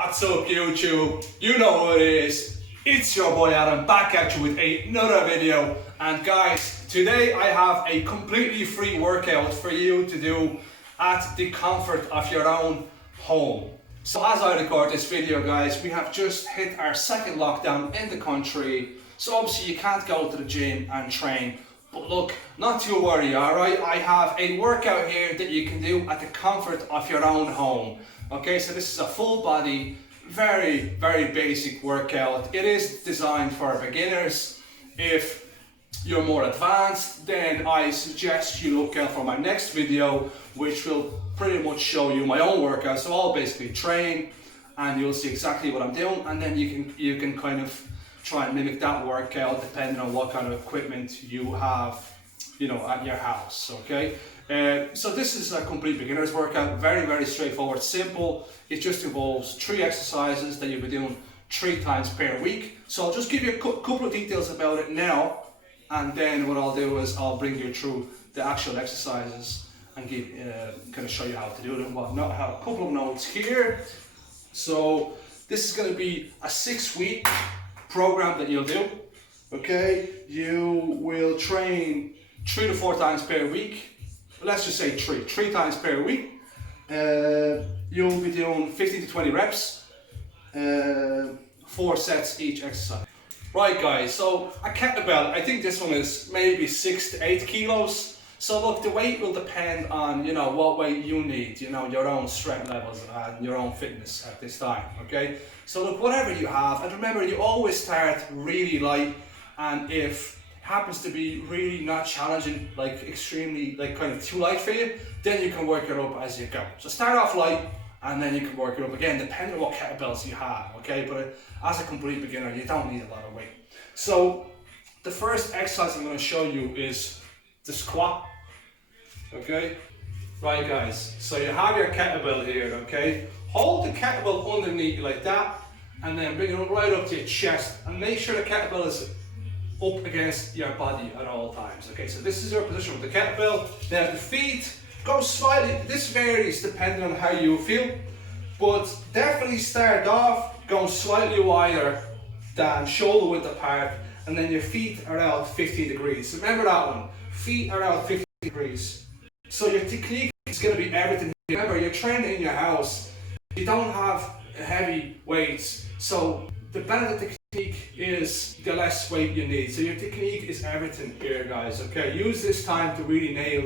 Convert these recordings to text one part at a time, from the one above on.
What's up YouTube? You know who it is. It's your boy Adam back at you with another video. And guys, today I have a completely free workout for you to do at the comfort of your own home. So as I record this video guys, we have just hit our second lockdown in the country. So obviously you can't go to the gym and train. But look, not to worry, alright? I have a workout here that you can do at the comfort of your own home. Okay, so this is a full body, very basic workout. It is designed for beginners. If you're more advanced, then I suggest you look out for my next video, which will pretty much show you my own workout. So I'll basically train and you'll see exactly what I'm doing, and then you can kind of try and mimic that workout depending on what kind of equipment you have, you know, at your house. Okay. So this is a complete beginner's workout, very straightforward, simple. It just involves 3 exercises that you'll be doing 3 times per week. So I'll just give you a couple of details about it now, and then what I'll do is I'll bring you through the actual exercises and give kind of show you how to do it and whatnot. I have a couple of notes here. So this is going to be a 6-week program that you'll do. Okay, you will train 3 to 4 times per week. Let's just say 3 times per week. You'll be doing 15 to 20 reps, 4 sets each exercise. Right guys, so a kettlebell, I think this one is maybe 6 to 8 kilos. So look, the weight will depend on, you know, what weight you need, you know, your own strength levels and your own fitness at this time, okay? So look, whatever you have, and remember, you always start really light, and if happens to be really not challenging, like extremely, like kind of too light for you, then you can work it up as you go. So start off light, and then you can work it up again, depending on what kettlebells you have, okay? But as a complete beginner, you don't need a lot of weight. So the first exercise I'm going to show you is the squat, okay? Right guys, so you have your kettlebell here, okay? Hold the kettlebell underneath you like that, and then bring it right up to your chest, and make sure the kettlebell is up against your body at all times. Okay, so this is your position with the kettlebell. Now the feet go slightly, this varies depending on how you feel, but definitely start off going slightly wider than shoulder width apart, and then your feet are out 50 degrees. Remember that one, feet are out 50 degrees. So your technique is going to be everything. Remember, you're training in your house, you don't have heavy weights, so the better the technique is, the less weight you need. So your technique is everything here guys, okay? Use this time to really nail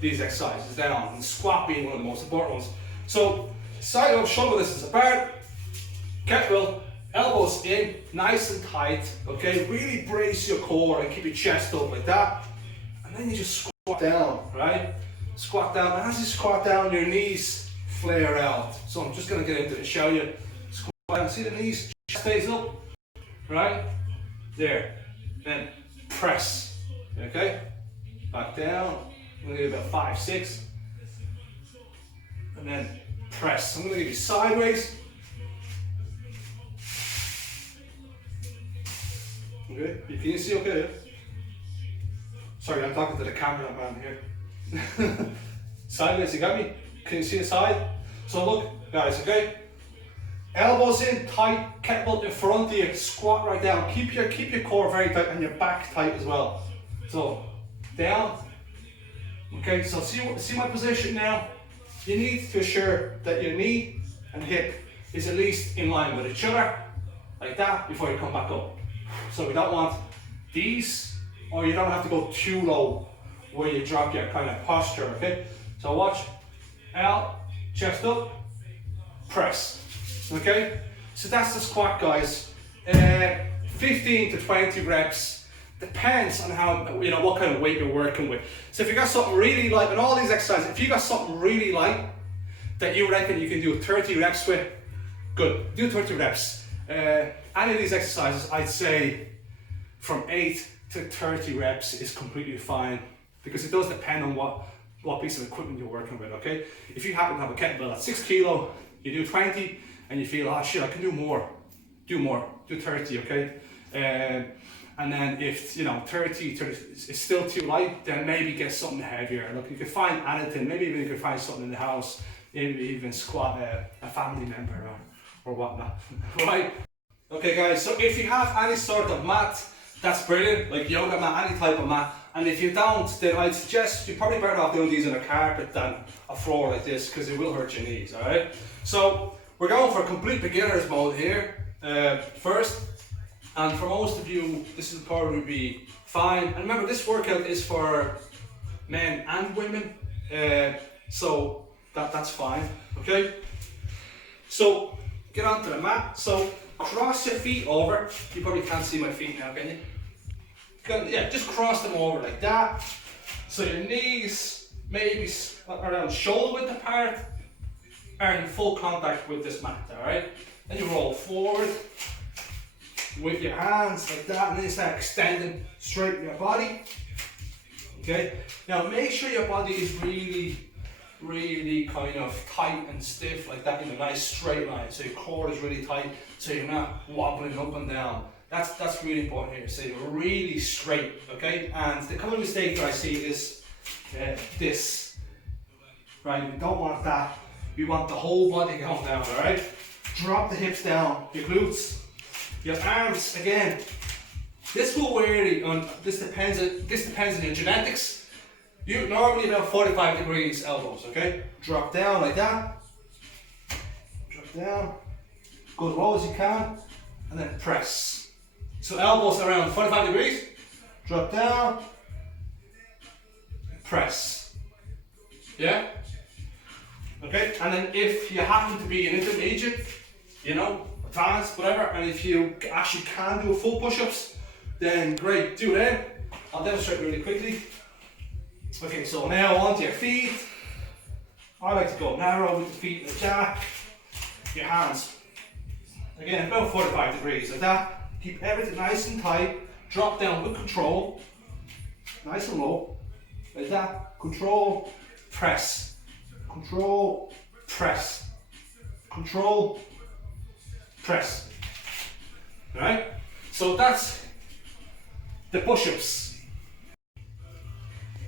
these exercises down, and squat being one of the most important ones. So side up, shoulder distance apart, kettlebell, elbows in, nice and tight, okay? Really brace your core and keep your chest up like that. And then you just squat down, right? Squat down, and as you squat down, your knees flare out. So I'm just gonna get into it and show you. Squat down, see the knees, chest stays up, right? There, then press, okay? Back down, I'm gonna give you about 5, 6. And then press, I'm gonna give you sideways. Okay, can you see okay? Sorry, I'm talking to the cameraman here. Sideways, you got me? Can you see the side? So look, guys, okay? Elbows in, tight, kettlebell in front of you, squat right down. Keep your core very tight and your back tight as well. So, down. Okay, so see my position now? You need to ensure that your knee and hip is at least in line with each other, like that, before you come back up. So we don't want these, or you don't have to go too low where you drop your kind of posture, okay? So watch, out, chest up, press, okay? So that's the squat guys. 15 to 20 reps, depends on how, you know, what kind of weight you're working with. So if you got something really light, and all these exercises, if you got something really light that you reckon you can do 30 reps with, good, do 30 reps. Any of these exercises, I'd say from 8 to 30 reps is completely fine, because it does depend on what piece of equipment you're working with, okay? If you happen to have a kettlebell at 6 kilo, you do 20 and you feel, oh shit, I can do more, do 30, okay? And then if, you know, 30 is still too light, then maybe get something heavier. Look, you can find anything, maybe even you can find something in the house maybe even squat a family member or whatnot, right? Okay guys, so if you have any sort of mat, that's brilliant, like yoga mat, any type of mat. And if you don't, then I'd suggest you're probably better off doing these on a carpet than a floor like this, because it will hurt your knees, alright? So we're going for complete beginner's mode here first. And for most of you, this will probably be fine. And remember, this workout is for men and women, so that's fine, okay? So get onto the mat. So cross your feet over. You probably can't see my feet now, can you? Yeah, just cross them over like that. So your knees maybe around shoulder width apart are in full contact with this mat, alright? Then you roll forward with your hands like that, and then you start extending straight your body. Okay? Now make sure your body is really kind of tight and stiff like that in a nice straight line. So your core is really tight, so you're not wobbling up and down. That's really important here. So you're really straight, okay? And the common mistake that I see is this, right? We don't want that. We want the whole body going down, all right? Drop the hips down, your glutes, your arms. Again, this will vary on. This depends on your genetics. You normally about 45 degrees elbows, okay? Drop down like that. Drop down. Go as low as you can, and then press. So elbows around 45 degrees, drop down, press. Yeah? Okay, and then if you happen to be an intermediate, you know, advanced, whatever, and if you actually can do full push-ups, then great, do them. I'll demonstrate really quickly. Okay, so now onto your feet. I like to go narrow with the feet like that. Your hands, again, about 45 degrees like that. Keep everything nice and tight. Drop down with control. Nice and low. Like that. Control, press. Control, press. Control, press. Alright? So that's the push-ups.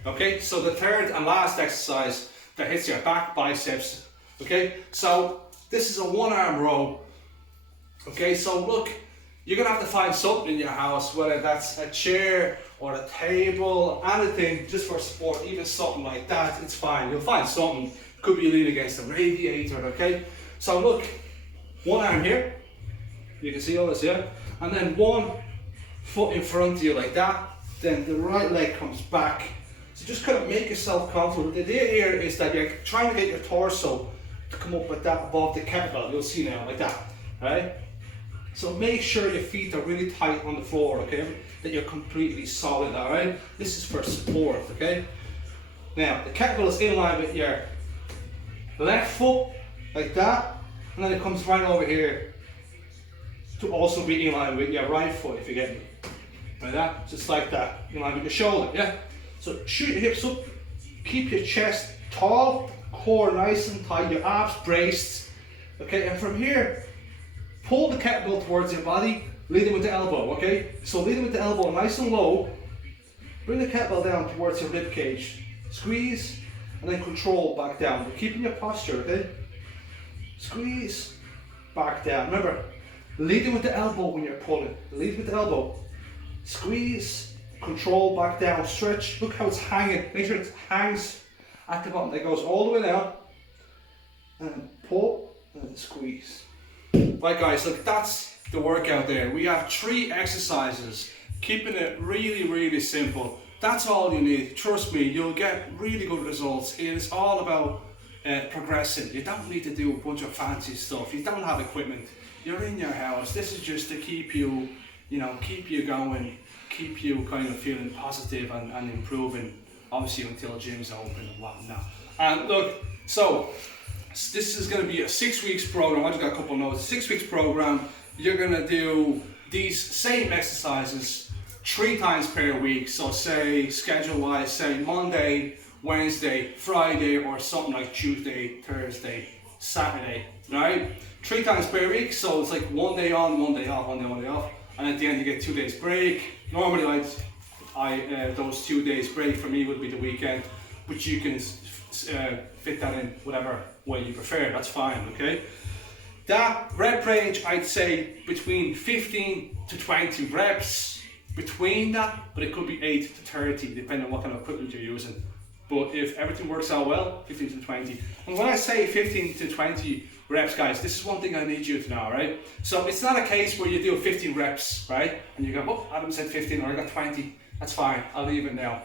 Okay, so the third and last exercise that hits your back biceps. Okay, so this is a one-arm row. Okay, so look, you're gonna have to find something in your house, whether that's a chair or a table, anything, just for support, even something like that, it's fine. You'll find something. Could be leaning against a radiator, okay? So look, one arm here, you can see all this here, and then one foot in front of you like that, then the right leg comes back. So just kind of make yourself comfortable. The idea here is that you're trying to get your torso to come up like that above the kettlebell, you'll see now, like that, right? So make sure your feet are really tight on the floor, okay? That you're completely solid, all right? This is for support, okay? Now, the kettlebell is in line with your left foot, like that, and then it comes right over here to also be in line with your right foot, if you get me. Like that, just like that, in line with your shoulder, yeah? So shoot your hips up, keep your chest tall, core nice and tight, your abs braced, okay? And from here, pull the kettlebell towards your body, leading with the elbow, okay? So leading with the elbow nice and low, bring the kettlebell down towards your rib cage, squeeze, and then control back down. You're keeping your posture, okay? Squeeze, back down. Remember, leading with the elbow when you're pulling. Lead with the elbow, squeeze, control back down, stretch. Look how it's hanging. Make sure it hangs at the bottom. That goes all the way down, and pull, and then squeeze. Right guys, look, that's the workout there. We have 3 exercises, keeping it really simple. That's all you need. Trust me, you'll get really good results. It is all about progressing. You don't need to do a bunch of fancy stuff. You don't have equipment. You're in your house. This is just to keep you, keep you going, keep you kind of feeling positive and improving, obviously until gyms open and whatnot. And look, so this is going to be a 6 weeks program. I just got a couple of notes. 6 weeks program. You're going to do these same exercises 3 times per week. So say schedule wise, say Monday, Wednesday, Friday, or something like Tuesday, Thursday, Saturday, right? 3 times per week. So it's like 1 day on, 1 day off, 1 day on, 1 day off. And at the end you get 2 days break. Normally those 2 days break for me would be the weekend, but you can fit that in whatever way you prefer, that's fine, okay? That rep range, I'd say between 15 to 20 reps, between that, but it could be 8 to 30, depending on what kind of equipment you're using. But if everything works out well, 15 to 20. And when I say 15 to 20 reps, guys, this is one thing I need you to know, right? So it's not a case where you do 15 reps, right? And you go, oh, Adam said 15, or I got 20. That's fine, I'll leave it now.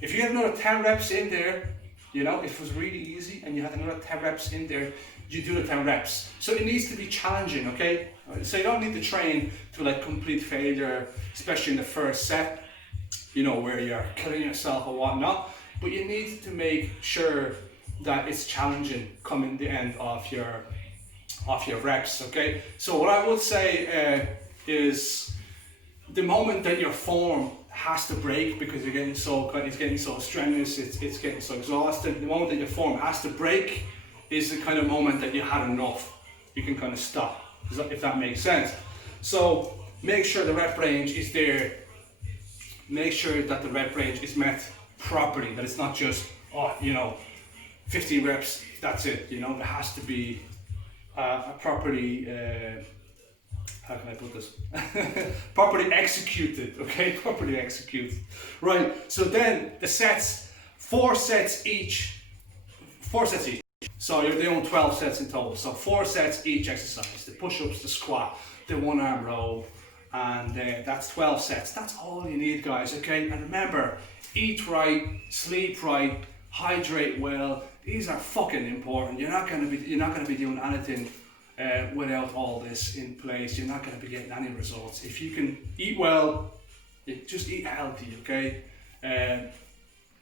If you had another 10 reps in there, you know, if it was really easy and you had another 10 reps in there, you do the 10 reps. So it needs to be challenging, okay? So you don't need to train to like complete failure, especially in the first set, you know, where you're killing yourself or whatnot. But you need to make sure that it's challenging coming the end of your reps, okay? So what I would say is the moment that your form has to break because it's getting so strenuous, it's getting so exhausted, the moment that your form has to break is the kind of moment that you had enough. You can kind of stop, if that makes sense. So make sure the rep range is there. Make sure that the rep range is met properly, that it's not just, oh, you know, 15 reps, that's it, you know. There has to be a properly, how can I put this? Properly executed, okay? Properly executed. Right, so then the sets, 4 sets each. So you're doing 12 sets in total. So 4 sets each exercise. The push-ups, the squat, the 1-arm row, and that's 12 sets. That's all you need, guys, okay? And remember, eat right, sleep right, hydrate well. These are fucking important. You're not gonna be doing anything without all this in place. You're not gonna be getting any results. If you can eat well, just eat healthy, okay?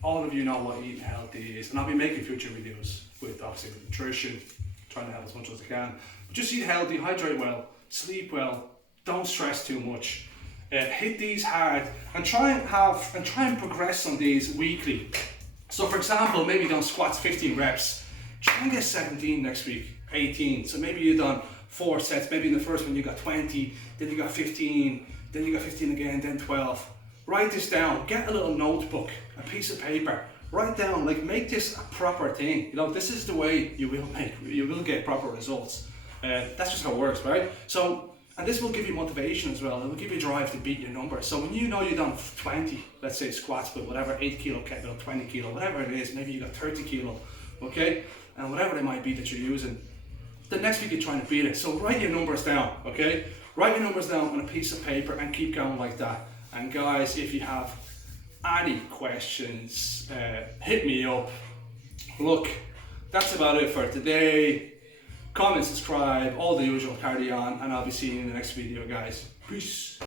All of you know what eating healthy is, and I'll be making future videos with obviously with nutrition, trying to help as much as I can. But just eat healthy, hydrate well, sleep well, don't stress too much. Hit these hard and try and progress on these weekly. So for example, maybe you've done squats 15 reps, try and get 17 next week, 18. So maybe you've done 4 sets, maybe in the first one you got 20, then you got 15, then you got 15 again, then 12. Write this down, get a little notebook, a piece of paper, write down, like make this a proper thing. You know, this is the way you will get proper results. That's just how it works, right? So, and this will give you motivation as well. It will give you drive to beat your number. So when you know you've done 20, let's say squats with whatever, 8 kilo kettlebell, 20 kilo, whatever it is, maybe you got 30 kilo, okay? And whatever it might be that you're using, the next week you're trying to beat it. So write your numbers down, okay? Write your numbers down on a piece of paper and keep going like that. And guys, if you have any questions, hit me up. Look, that's about it for today. Comment, subscribe, all the usual, carry on, and I'll be seeing you in the next video, guys. Peace.